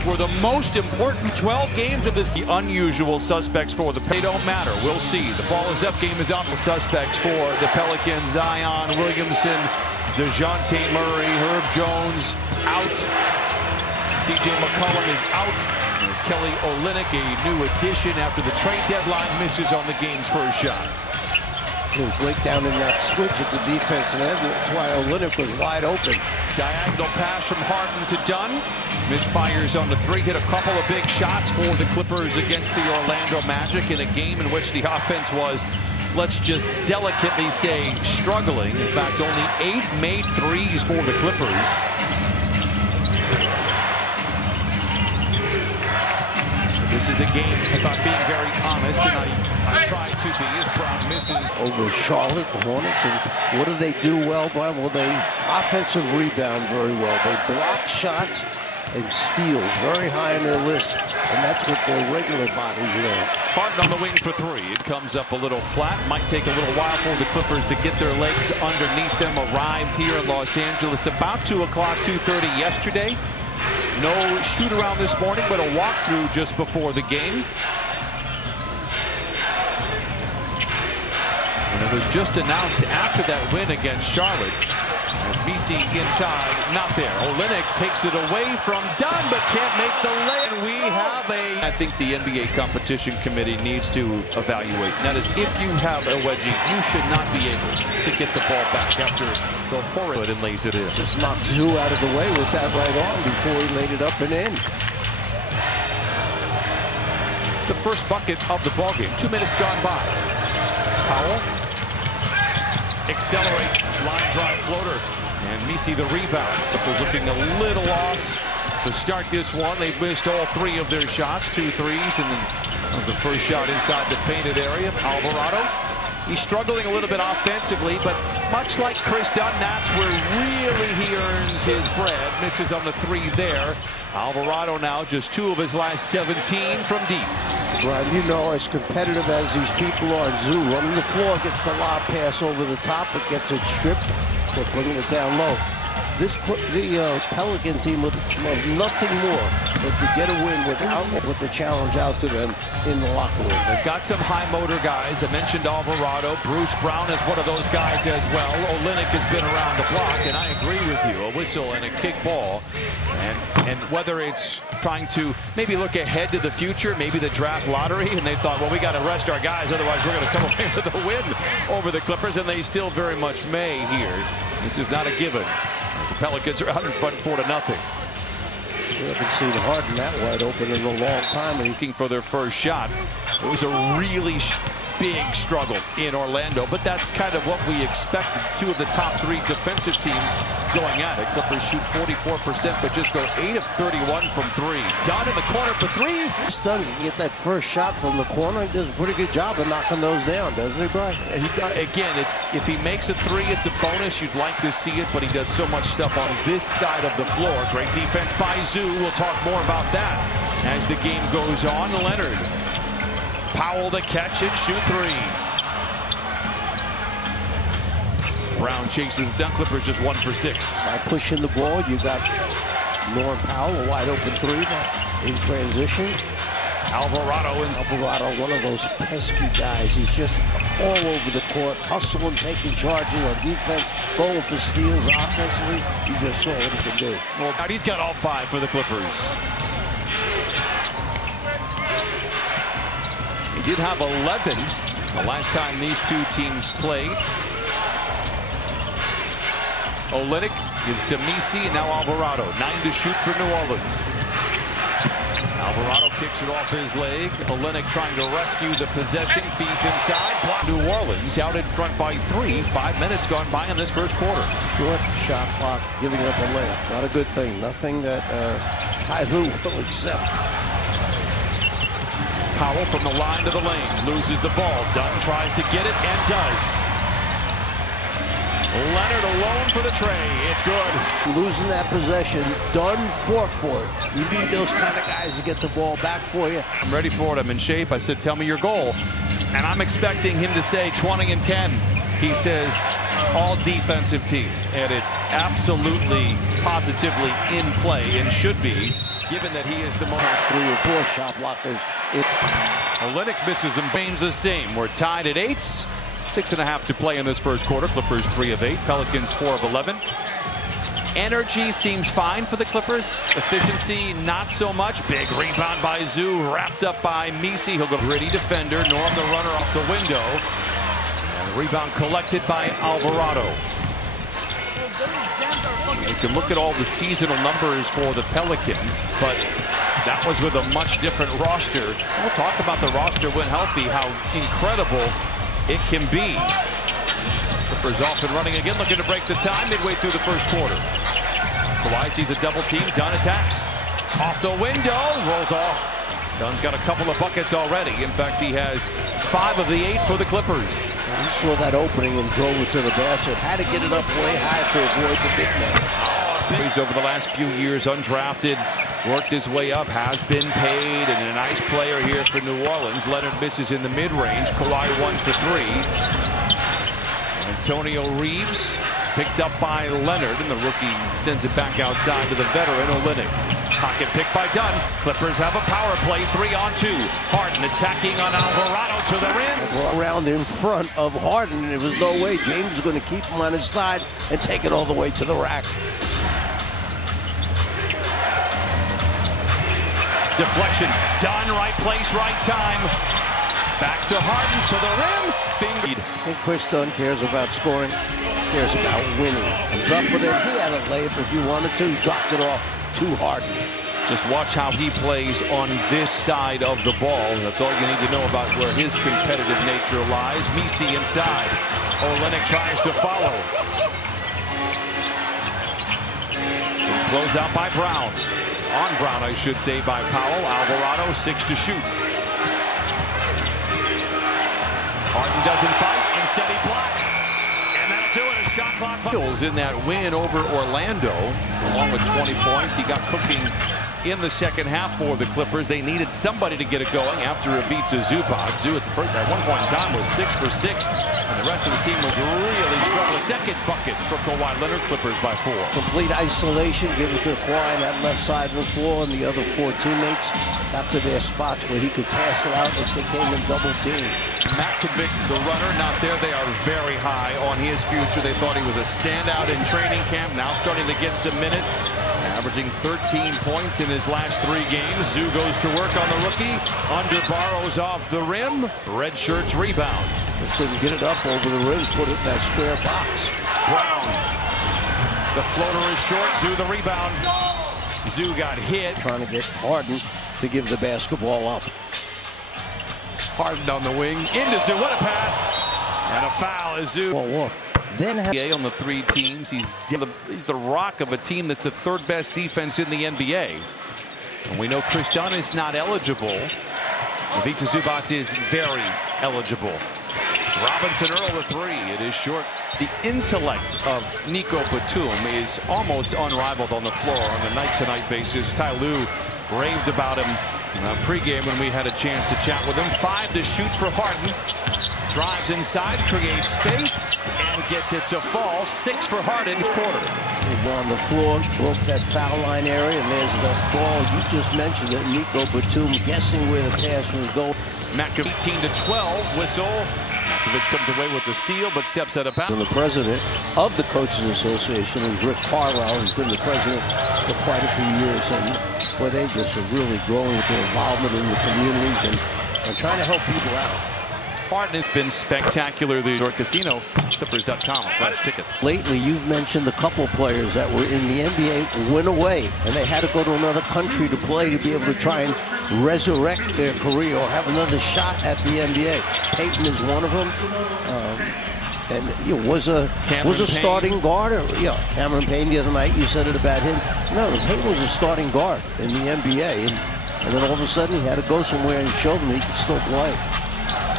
For the most important 12 games of this, the unusual suspects for the they don't matter. We'll see. The ball is up. Game is on. The suspects for the Pelicans: Zion Williamson, DeJounte Murray, Herb Jones out. CJ McCollum is out. As Kelly Olynyk, a new addition after the trade deadline, misses on the game's first shot. Breakdown in that switch at the defensive end. That's why Olynyk was wide open. Diagonal pass from Harden to Dunn. Misfires on the three. Hit a couple of big shots for the Clippers against the Orlando Magic in a game in which the offense was, let's just delicately say, struggling. In fact, only 8 made threes for the Clippers. This is a game, if I'm being very honest, and I try to be, as Brown misses. Over Charlotte, the Hornets, and what do they do well, Brian? Well, they offensive rebound very well. They block shots and steals, very high on their list, and that's what their regular bodies are. Harden on the wing for three. It comes up a little flat. Might take a little while for the Clippers to get their legs underneath them. Arrived here in Los Angeles about 2 o'clock, 2:30 yesterday. No shoot around this morning, but a walkthrough just before the game. And it was just announced after that win against Charlotte. As BC inside, not there. Olynyk takes it away from Dunn, but can't make the lay. We have I think the NBA competition committee needs to evaluate. And that is, if you have a wedgie, you should not be able to get the ball back after the horrid and lays it in. Just knocked Zoo out of the way with that right arm before he laid it up and in. The first bucket of the ballgame. 2 minutes gone by. Powell accelerates, line drive floater, and Misi the rebound. Clippers looking a little off to start this one. They've missed all 3 of their shots, 2 threes, and then the first shot inside the painted area. Alvarado, he's struggling a little bit offensively, but much like Chris Dunn, that's where really he earns his bread. Misses on the 3 there. Alvarado now just 2 of his last 17 from deep. Brian, you know, as competitive as these people are, Zoo running the floor, gets the lob pass over the top, but gets it stripped for bringing it down low. The Pelican team would love nothing more but to get a win with the challenge out to them in the locker room. They've got some high motor guys. I mentioned Alvarado. Bruce Brown is one of those guys as well. Olynyk has been around the block, and I agree with you. A whistle and a kick ball. And whether it's trying to maybe look ahead to the future, maybe the draft lottery, and they thought, well, we got to rest our guys, otherwise we're going to come away with a win over the Clippers, and they still very much may here. This is not a given. The Pelicans are out in front 4-0. We haven't seen Harden that wide open in a long time. Looking for their first shot. It was a really big struggle in Orlando, but that's kind of what we expected. 2 of the top 3 defensive teams going at it. Clippers shoot 44%, but just go 8 of 31 from 3. Dunn in the corner for 3. Dunn can get that first shot from the corner. He does a pretty good job of knocking those down, doesn't he, Brian? Again, if he makes a 3, it's a bonus. You'd like to see it, but he does so much stuff on this side of the floor. Great defense by Zoo. We'll talk more about that as the game goes on. Leonard. Powell the catch and shoot 3. Brown chases down. Clippers just 1 for 6. By pushing the ball, you got Norm Powell, a wide open 3 in transition. Alvarado, one of those pesky guys. He's just all over the court, hustling, taking charges on defense, going for steals offensively. You just saw what he can do. Well, he's got all 5 for the Clippers. He did have 11 the last time these 2 teams played. Olynyk gives to Misi, and now Alvarado. 9 to shoot for New Orleans. Alvarado kicks it off his leg. Olynyk trying to rescue the possession. Feeds inside. Block. New Orleans out in front by 3. 5 minutes gone by in this first quarter. Short shot clock, giving up a layup. Not a good thing. Nothing that Ty Lue will accept. Powell from the line to the lane. Loses the ball. Dunn tries to get it and does. Leonard alone for the tray. It's good. Losing that possession, Dunn fought for it. You need those kind of guys to get the ball back for you. I'm ready for it. I'm in shape. I said, tell me your goal. And I'm expecting him to say 20 and 10. He says all defensive team, and it's absolutely, positively in play and should be, given that he is the most 3 or 4 shot blockers. Olynyk misses and Baines the same. We're tied at 8. 6.5 to play in this first quarter. Clippers 3 of 8. Pelicans 4 of 11. Energy seems fine for the Clippers. Efficiency, not so much. Big rebound by Zoo, wrapped up by Misi. He'll go gritty defender. Norm the runner off the window. And the rebound collected by Alvarado. You can look at all the seasonal numbers for the Pelicans, but that was with a much different roster. We'll talk about the roster when healthy, how incredible it can be. Clippers off and running again, looking to break the tie midway through the first quarter. Kawhi sees a double team. Dunn attacks. Off the window. Rolls off. Dunn's got a couple of buckets already. In fact, he has 5 of the 8 for the Clippers. He saw that opening and drove it to the basket. Had to get it up way high to avoid the big man. He's over the last few years undrafted. Worked his way up. Has been paid. And a nice player here for New Orleans. Leonard misses in the mid-range. Kawhi 1 for 3. Antonio Reeves picked up by Leonard, and the rookie sends it back outside to the veteran Olynyk. Pocket pick by Dunn. Clippers have a power play, 3-on-2. Harden attacking on Alvarado to the rim. Around in front of Harden, there was no way James was going to keep him on his side and take it all the way to the rack. Deflection. Dunn, right place, right time. Back to Harden to the rim. I think Chris Dunn cares about scoring, cares about winning. He's up with it. He had a layup if he wanted to. He dropped it off to Harden. Just watch how he plays on this side of the ball. That's all you need to know about where his competitive nature lies. Misi inside. Olynyk tries to follow. Close out by Brown. On Brown, I should say, by Powell. Alvarado, 6 to shoot. Harden doesn't fight. Instead, he blocks. And that'll do it. A shot clock. Fields in that win over Orlando, along with 20 points. He got cooking in the second half for the Clippers. They needed somebody to get it going after a beat to Zubac. Zoo at one point in time was 6 for 6, and the rest of the team was really struggling. Second bucket for Kawhi Leonard. Clippers by 4. Complete isolation. Give it to Kawhi on that left side of the floor, and the other 4 teammates got to their spots where he could pass it out if they came in double team. Makovic, the runner, not there. They are very high on his future. They thought he was a standout in training camp. Now starting to get some minutes, averaging 13 points in his last 3 games. Zoo goes to work on the rookie. Under Barrows off the rim. Red shirts rebound. Just didn't get it up over the rim, put it in that square box. Brown. The floater is short. Zoo the rebound. Zoo got hit. Trying to get Harden to give the basketball up. Harden on the wing. Into Zoo. What a pass. And a foul as Zoo. Then on the 3 teams. He's the rock of a team that's the 3rd best defense in the NBA. And we know Chris Dunn is not eligible. Ivica Zubac is very eligible. Robinson Earl the 3. It is short. The intellect of Nico Batum is almost unrivaled on the floor on a night-to-night basis. Ty Lue raved about him pregame when we had a chance to chat with him. 5 to shoot for Harden. Drives inside, creates space, and gets it to fall. 6 for Harden each quarter. On the floor, broke that foul line area, and there's the ball. You just mentioned it. Nico Batum guessing where the pass was going. Makovic 18 to 12. Whistle. Makovic comes away with the steal, but steps out of bounds. And the president of the Coaches Association is Rick Carlisle, who's been the president for quite a few years, and where they just are really growing with their involvement in the communities and trying to help people out. Harden has been spectacular. The Resort Casino, Clippers.com/tickets. Lately, you've mentioned a couple players that were in the NBA, went away, and they had to go to another country to play to be able to try and resurrect their career or have another shot at the NBA. Peyton is one of them. And was a starting guard. Cameron Payne the other night, you said it about him. No, Payne was a starting guard in the NBA, and then all of a sudden he had to go somewhere and show them he could still play.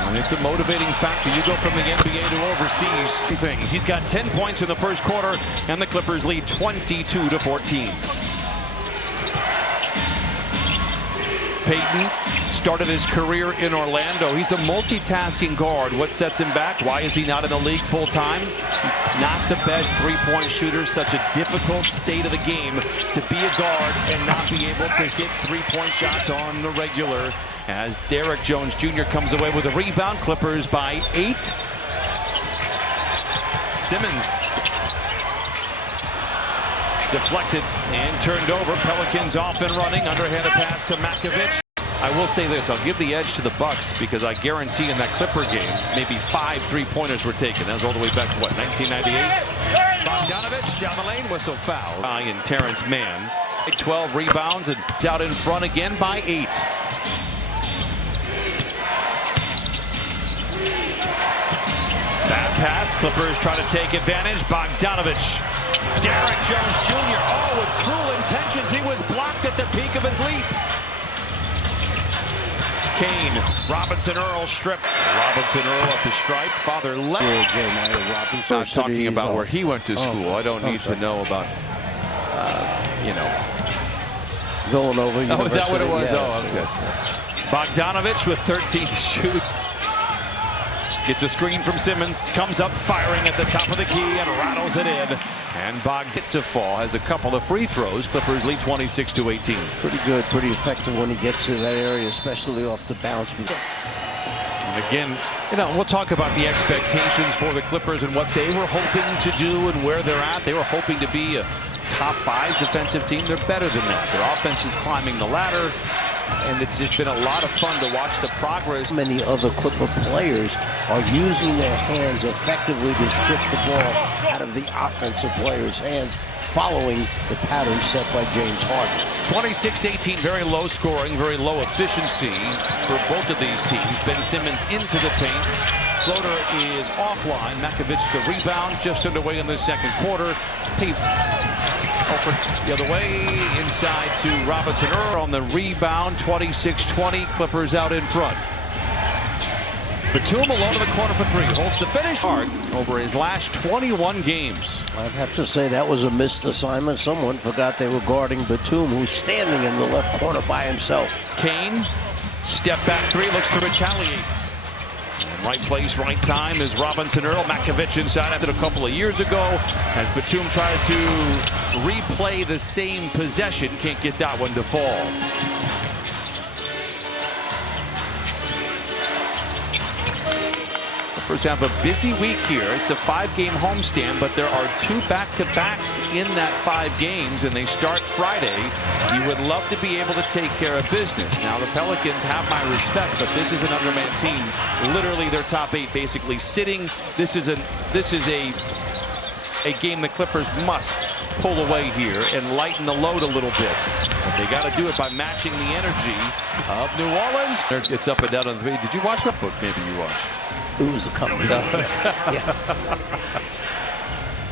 And it's a motivating factor. You go from the NBA to overseas things. He's got 10 points in the first quarter, and the Clippers lead 22 to 14. Payton started his career in Orlando. He's a multitasking guard. What sets him back? Why is he not in the league full time? Not the best three-point shooter. Such a difficult state of the game to be a guard and not be able to hit three-point shots on the regular. As Derrick Jones Jr. comes away with a rebound. Clippers by 8. Simmons deflected and turned over. Pelicans off and running. Underhanded pass to Makovich. I will say this, I'll give the edge to the Bucks because I guarantee in that Clipper game, maybe 5 3-pointers were taken. That was all the way back to what, 1998? Bogdanovich down the lane, whistle foul. And Terrence Mann, 12 rebounds and out in front again by 8. Bad pass, Clippers try to take advantage. Bogdanovich. Derrick Jones Jr. Oh, with cruel intentions. He was blocked at the peak of his leap. Kane, Robinson Earl stripped. Robinson Earl at the stripe. Father left. Not talking about where he went to school. I don't need to know about, you know. Villanova University. Oh, is that what it was? Yeah, oh, okay. Bogdanovich with 13 to shoot. Gets a screen from Simmons, comes up firing at the top of the key and rattles it in. And Bogdanovich has a couple of free throws. Clippers lead 26-18. Pretty good, pretty effective when he gets to that area, especially off the bounce. And again, you know, we'll talk about the expectations for the Clippers and what they were hoping to do and where they're at. They were hoping to be a top 5 defensive team. They're better than that. Their offense is climbing the ladder. And it's just been a lot of fun to watch the progress. Many other Clipper players are using their hands effectively to strip the ball out of the offensive players' hands, following the pattern set by James Harden. 26-18, very low scoring, very low efficiency for both of these teams. Ben Simmons into the paint. Floater is offline. Makovich the rebound, just underway in the second quarter. Over the other way, inside to Robinson Earl on the rebound. 26-20, Clippers out in front. Batum alone in the corner for 3. Holds the finish hard over his last 21 games. I'd have to say that was a missed assignment. Someone forgot they were guarding Batum, who's standing in the left corner by himself. Kane, step back 3, looks to retaliate. Right place, right time is Robinson Earl. Makovich inside after a couple of years ago. As Batum tries to replay the same possession, can't get that one to fall. Clippers have a busy week here. It's a 5-game homestand, but there are 2 back-to-backs in that 5 games, and they start Friday. You would love to be able to take care of business. Now, the Pelicans have my respect, but this is an undermanned team. Literally, their top 8 basically sitting. This is a game the Clippers must pull away here and lighten the load a little bit. But they got to do it by matching the energy of New Orleans. It's up and down on the 3. Did you watch that book? Maybe you watched. It was the company. Yes.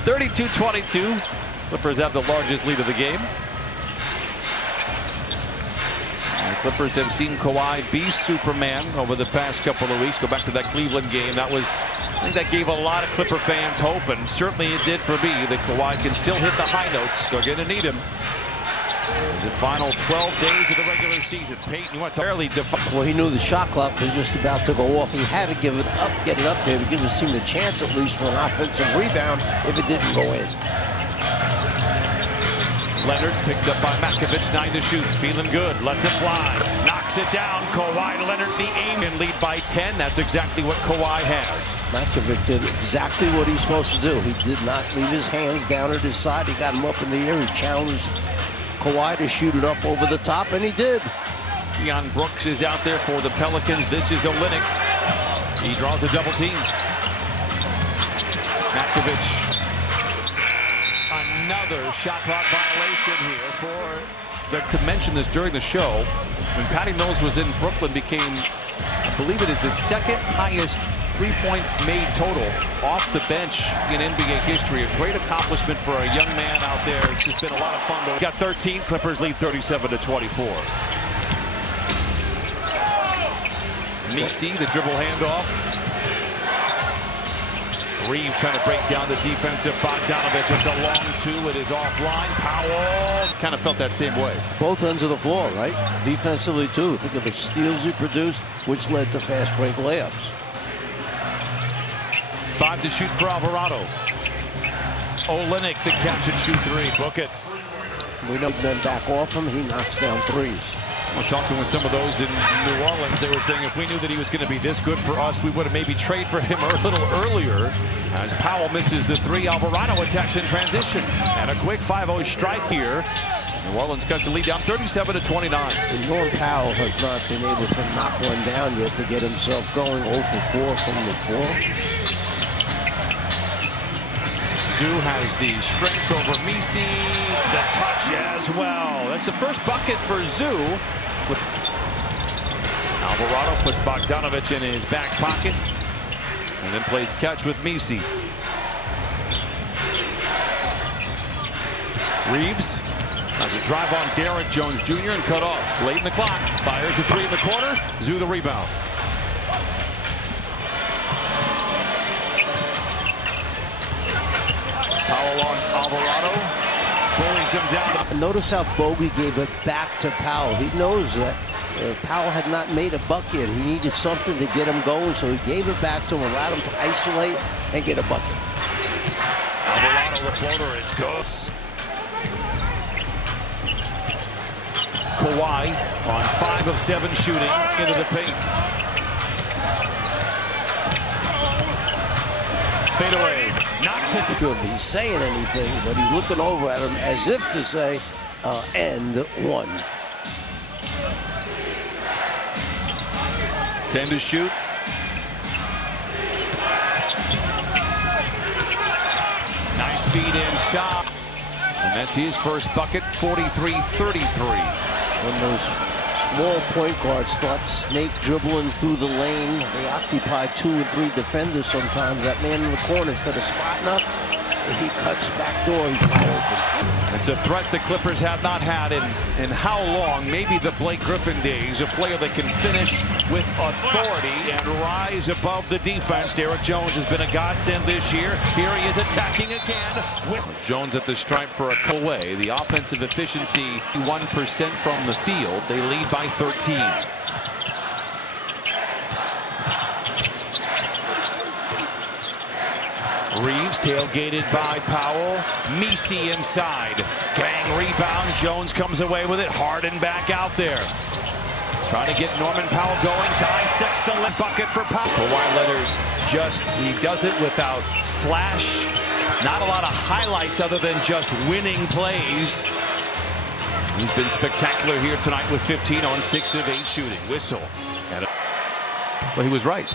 32-22. Clippers have the largest lead of the game. And the Clippers have seen Kawhi be Superman over the past couple of weeks. Go back to that Cleveland game. That was, I think that gave a lot of Clipper fans hope, and certainly it did for me, that Kawhi can still hit the high notes. They're going to need him. The final 12 days of the regular season. Payton, you want to barely define. Well, he knew the shot clock was just about to go off. He had to give it up, get it up there to give the team a chance at least for an offensive rebound if it didn't go in. Leonard picked up by Makovich, 9 to shoot. Feeling good, lets it fly. Knocks it down. Kawhi Leonard, the aim, and lead by 10. That's exactly what Kawhi has. Makovich did exactly what he's supposed to do. He did not leave his hands down at his side. He got him up in the air. He challenged Kawhi to shoot it up over the top, and he did. Deion Brooks is out there for the Pelicans. This is Olynyk. He draws a double team. Makovich. Another shot clock violation here to mention this during the show. When Patty Mills was in Brooklyn, became, I believe it is the 2nd highest 3 points made total off the bench in NBA history. A great accomplishment for a young man out there. It's just been a lot of fun. We got 13. Clippers lead 37-24. Messi, the dribble handoff. Reeves trying to break down the defensive Bogdanovich. It's a long two. It is offline. Powell kind of felt that same way. Both ends of the floor, right? Defensively, too. Think of the steals he produced, which led to fast break layups. 5 to shoot for Alvarado. Olynyk, the catch and shoot three. Book it. We know then back off him. He knocks down threes. We're talking with some of those in New Orleans. They were saying if we knew that he was going to be this good for us, we would have maybe traded for him a little earlier. As Powell misses the three, Alvarado attacks in transition. And a quick 5-0 strike here. New Orleans cuts the lead down 37-29. And Norm Powell has not been able to knock one down yet to get himself going. 0 for 4 from the floor. Zoo has the strength over Misi. The touch as well. That's the first bucket for Zoo. Alvarado puts Bogdanovich in his back pocket and then plays catch with Misi. Reeves has a drive on Derrick Jones Jr. and cut off late in the clock. Fires a three in the corner. Zoo the rebound. Powell on Alvarado. Bullies him down. Notice how Bogey gave it back to Powell. He knows that Powell had not made a bucket. He needed something to get him going, so he gave it back to him, allowed him to isolate and get a bucket. Alvarado the floater, it goes. Kawhi on 5 of 7 shooting into the paint. Fade away, knocks it. Not sure if he's saying anything, but he's looking over at him as if to say, end one. 10 to shoot. Nice feed in shot. And that's his first bucket, 43-33. When those small point guards start snake dribbling through the lane, they occupy 2 or 3 defenders sometimes. That man in the corner, instead of spotting up, if he cuts back door, he's wide open. It's a threat the Clippers have not had in how long? Maybe the Blake Griffin days. A player that can finish with authority and rise above the defense. Derrick Jones has been a godsend this year. Here he is attacking again. Jones at the stripe for a pull away. The offensive efficiency 1% from the field. They lead by 13. Reeves tailgated by Powell. Misi inside. Gang rebound. Jones comes away with it. Harden back out there. Trying to get Norman Powell going. Dissects the bucket for Powell. Kawhi Leonard he does it without flash. Not a lot of highlights other than just winning plays. He's been spectacular here tonight with 15 on 6 of 8 shooting. Whistle. Well, he was right.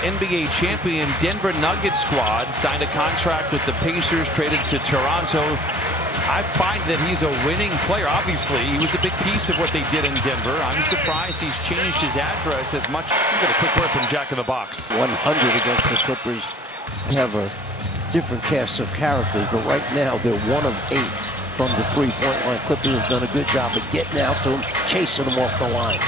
NBA champion Denver Nuggets squad signed a contract with the Pacers, traded to Toronto. I find that he's a winning player. Obviously, he was a big piece of what they did in Denver. I'm surprised he's changed his address as much. We'll get a quick word from Jack in the Box. 100 against the Clippers. Have a different cast of characters, but right now they're 1 of 8 from the three-point line. Clippers have done a good job of getting out to him, chasing him off the line.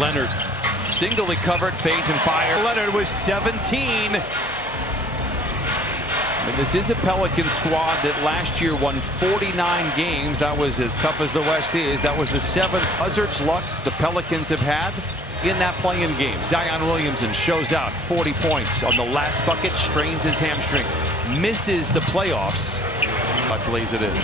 Leonard singly covered, fades and fire. Leonard was 17. And this is a Pelicans squad that last year won 49 games. That was as tough as the West is. That was the 7th buzzard's luck the Pelicans have had in that play-in game. Zion Williamson shows out 40 points on the last bucket, strains his hamstring, misses the playoffs. Let's lays it in.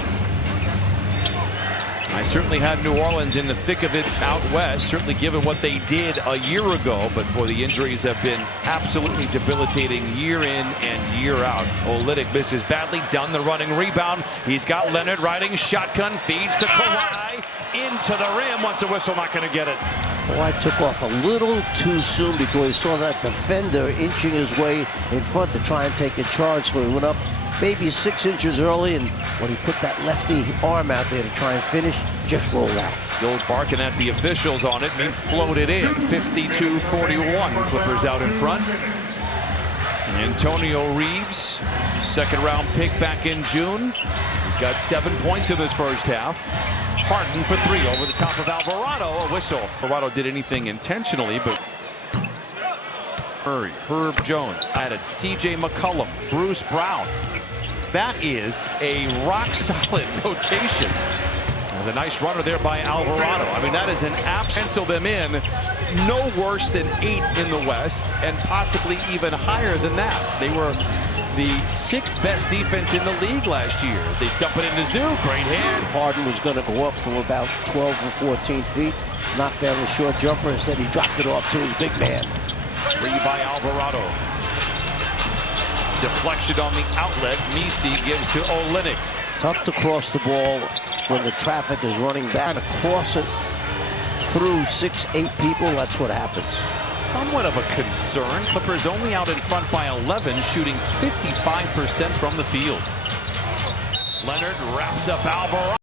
I certainly had New Orleans in the thick of it out west, certainly given what they did a year ago. But boy, the injuries have been absolutely debilitating year in and year out. Olynyk misses badly, done the running rebound. He's got Leonard riding shotgun, feeds to Kawhi, into the rim. Wants a whistle, not going to get it. Kawhi took off a little too soon because he saw that defender inching his way in front to try and take a charge. So he went up maybe 6 inches early, and when he put that lefty arm out there to try and finish, just rolled out. Still barking at the officials on it. He floated in. 52-41. Clippers out in front. Antonio Reeves, second-round pick back in June. He's got 7 points in this first half. Harden for 3 over the top of Alvarado. A whistle. Alvarado did anything intentionally, but Murray, Herb Jones, added C.J. McCollum, Bruce Brown. That is a rock-solid rotation. There's a nice runner there by Alvarado. I mean, that is an pencil them in no worse than 8 in the West, and possibly even higher than that. They were the 6th best defense in the league last year. They dump it into Zoo. Great hand. Harden was going to go up from about 12 or 14 feet, knock down the short jumper. Instead, he dropped it off to his big man. 3 by Alvarado. Deflection on the outlet. Misi gives to Olynyk. Tough to cross the ball when the traffic is running back. To cross it through 6, 8 people, that's what happens. Somewhat of a concern. Clippers only out in front by 11, shooting 55% from the field. Leonard wraps up Alvarado.